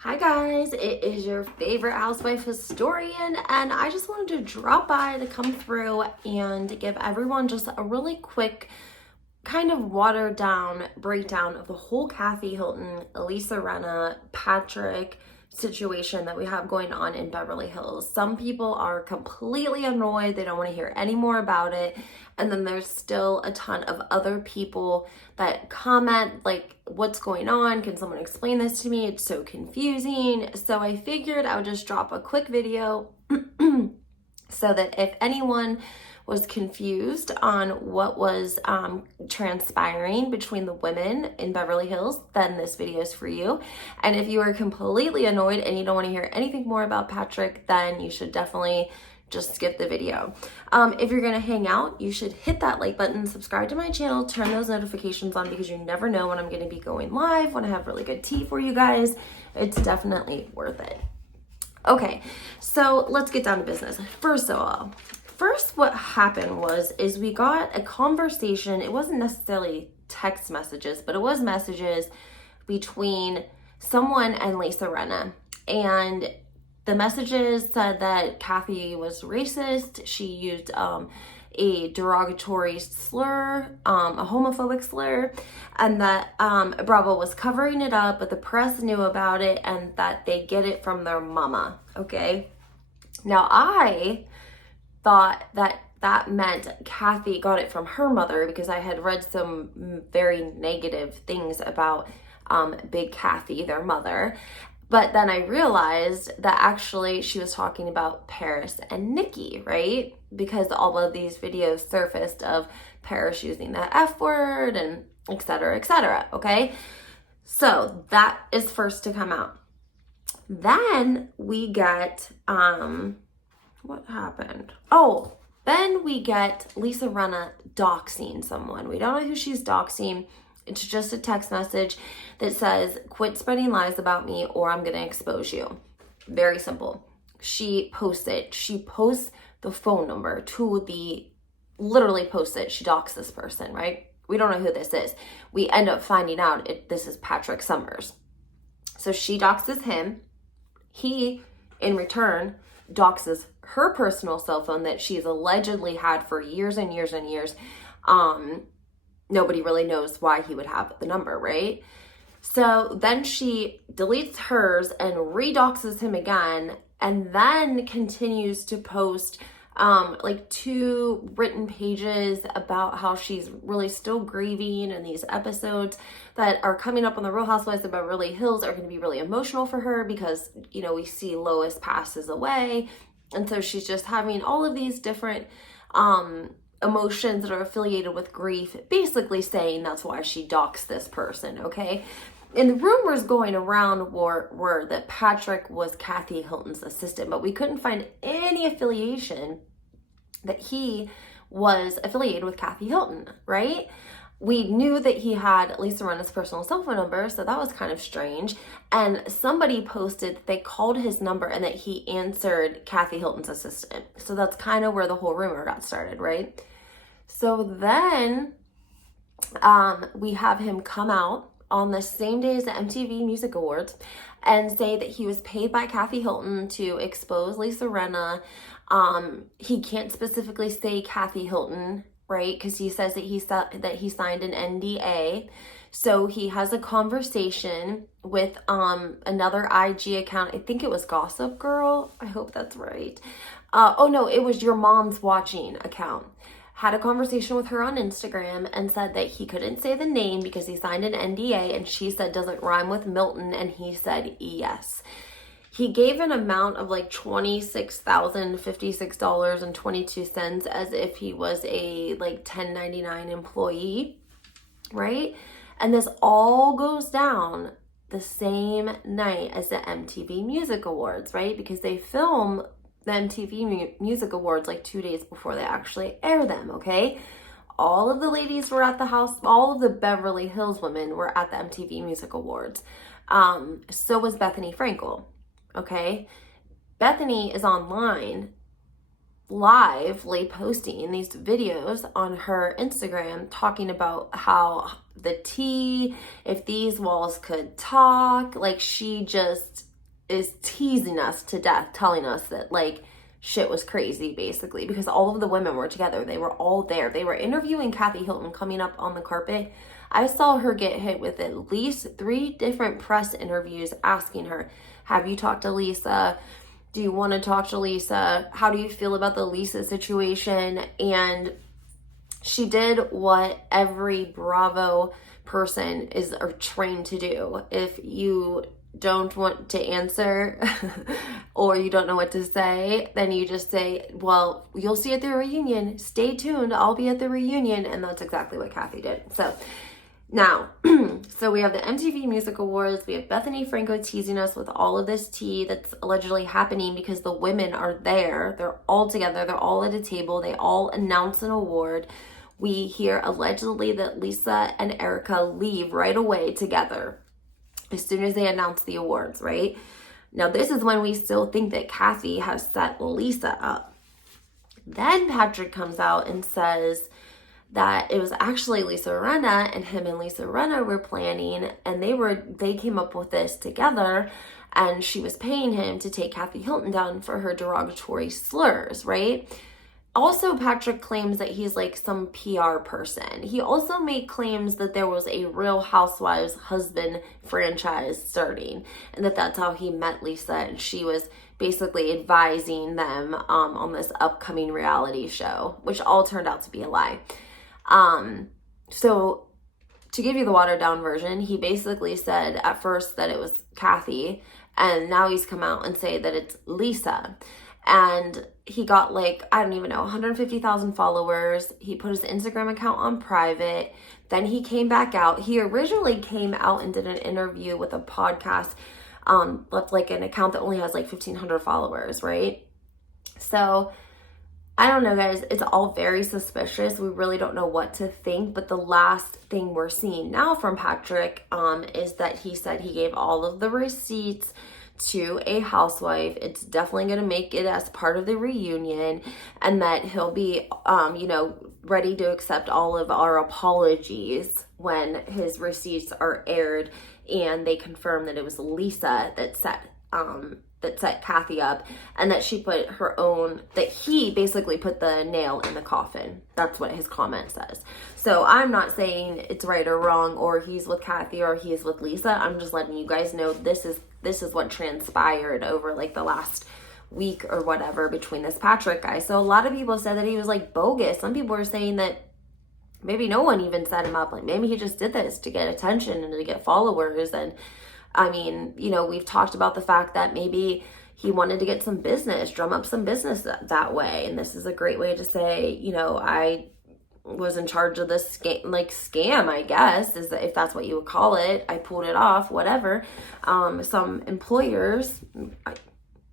Hi guys, it is your favorite housewife historian, and I just wanted to drop by to come through and give everyone just a really quick kind of watered down breakdown of the whole Kathy Hilton, Lisa Rinna, Patrick situation that we have going on in Beverly Hills. Some people are completely annoyed, they don't want to hear any more about it. And then there's still a ton of other people that comment like, what's going on? Can someone explain this to me? It's so confusing. So I figured I would just drop a quick video so that if anyone was confused on what was transpiring between the women in Beverly Hills, then this video is for you. And if you are completely annoyed and you don't want to hear anything more about Patrick, then you should definitely just skip the video. If you're gonna hang out, you should hit that like button, subscribe to my channel, turn those notifications on because you never know when I'm gonna be going live, when I have really good tea for you guys. It's definitely worth it. Okay, so let's get down to business. First, what happened is we got a conversation. It wasn't necessarily text messages, but it was messages between someone and Lisa Rinna. And the messages said that Kathy was racist. She used a derogatory slur, a homophobic slur, and that Bravo was covering it up, but the press knew about it and that they get it from their mama, okay? Now, I thought that meant Kathy got it from her mother because I had read some very negative things about Big Kathy, their mother. But then I realized that actually she was talking about Paris and Nikki, right? Because all of these videos surfaced of Paris using the F word and et cetera, okay? So that is first to come out. Then we get, what happened? Oh, then we get Lisa Rinna doxing someone. We don't know who she's doxing. It's just a text message that says, quit spreading lies about me or I'm going to expose you. Very simple. She posts it. She posts the phone number to literally posts it. She doxed this person, right? We don't know who this is. We end up finding out this is Patrick Summers. So she doxes him. He, in return, doxes her personal cell phone that she's allegedly had for years and years and years. Nobody really knows why he would have the number, right? So then she deletes hers and redoxes him again, and then continues to post like 2 written pages about how she's really still grieving, and these episodes that are coming up on the Real Housewives of Beverly Hills are going to be really emotional for her because, you know, we see Lois passes away, and so she's just having all of these different emotions that are affiliated with grief, basically saying that's why she doxed this person, okay? And the rumors going around were that Patrick was Kathy Hilton's assistant, but we couldn't find any affiliation that he was affiliated with Kathy Hilton, right? We knew that he had Lisa Rinna's personal cell phone number, so that was kind of strange. And somebody posted that they called his number and that he answered Kathy Hilton's assistant. So that's kind of where the whole rumor got started, right? So then we have him come out on the same day as the MTV Music Awards and say that he was paid by Kathy Hilton to expose Lisa Rinna. He can't specifically say Kathy Hilton, right? Because he says that he signed an NDA. So he has a conversation with another IG account. I think it was Gossip Girl. I hope that's right. Oh no, it was Your Mom's Watching account. Had a conversation with her on Instagram and said that he couldn't say the name because he signed an NDA, and she said, does it rhyme with Milton? And he said yes. He gave an amount of like $26,056.22 as if he was a like 1099 employee, right? And this all goes down the same night as the MTV Music Awards, right? Because they film the MTV Music Awards like 2 days before they actually air them, okay? All of the ladies were at the house, all of the Beverly Hills women were at the MTV Music Awards. So was Bethany Frankel, okay? Bethany is online lively posting these videos on her Instagram talking about how the tea, if these walls could talk, like she just is teasing us to death, telling us that like shit was crazy basically, because all of the women were together. They were all there. They were interviewing Kathy Hilton coming up on the carpet. I saw her get hit with at least 3 different press interviews asking her, have you talked to Lisa? Do you want to talk to Lisa? How do you feel about the Lisa situation? And she did what every Bravo person is trained to do. If you don't want to answer or you don't know what to say, then you just say, well, you'll see at the reunion. Stay tuned. I'll be at the reunion. And that's exactly what Kathy did. So now, so we have the MTV Music Awards. We have Bethany Franco teasing us with all of this tea that's allegedly happening because the women are there. They're all together. They're all at a table. They all announce an award. We hear allegedly that Lisa and Erica leave right away together as soon as they announce the awards, right? Now, this is when we still think that Kathy has set Lisa up. Then Patrick comes out and says that it was actually Lisa Rinna, and him and Lisa Rinna were planning, and they came up with this together, and she was paying him to take Kathy Hilton down for her derogatory slurs, right? Also, Patrick claims that he's like some PR person. He also made claims that there was a Real Housewives husband franchise starting, and that's how he met Lisa, and she was basically advising them on this upcoming reality show, which all turned out to be a lie. So to give you the watered down version, he basically said at first that it was Kathy, and now he's come out and say that it's Lisa. And he got like, I don't even know, 150,000 followers. He put his Instagram account on private. Then he came back out. He originally came out and did an interview with a podcast, left like an account that only has like 1,500 followers, right? So I don't know, guys. It's all very suspicious. We really don't know what to think. But the last thing we're seeing now from Patrick is that he said he gave all of the receipts to a housewife. It's definitely going to make it as part of the reunion, and that he'll be, ready to accept all of our apologies when his receipts are aired, and they confirm that it was Lisa that set Kathy up, and that she put her own, that he basically put the nail in the coffin. That's what his comment says. So I'm not saying it's right or wrong, or he's with Kathy or he's with Lisa. I'm just letting you guys know this is what transpired over like the last week or whatever between this Patrick guy. So a lot of people said that he was like bogus. Some people were saying that maybe no one even set him up. Like maybe he just did this to get attention and to get followers. And I mean, we've talked about the fact that maybe he wanted to get some business, drum up some business that way. And this is a great way to say, I was in charge of this scam, I guess, is that if that's what you would call it. I pulled it off, whatever. Some employers,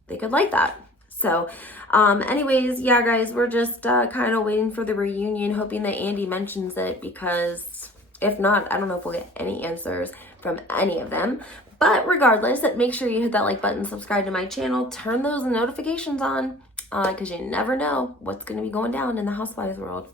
they could like that. So anyways, yeah, guys, we're just kind of waiting for the reunion, hoping that Andy mentions it, because if not, I don't know if we'll get any answers from any of them. But regardless, make sure you hit that like button, subscribe to my channel, turn those notifications on, because you never know what's going to be going down in the Housewives world.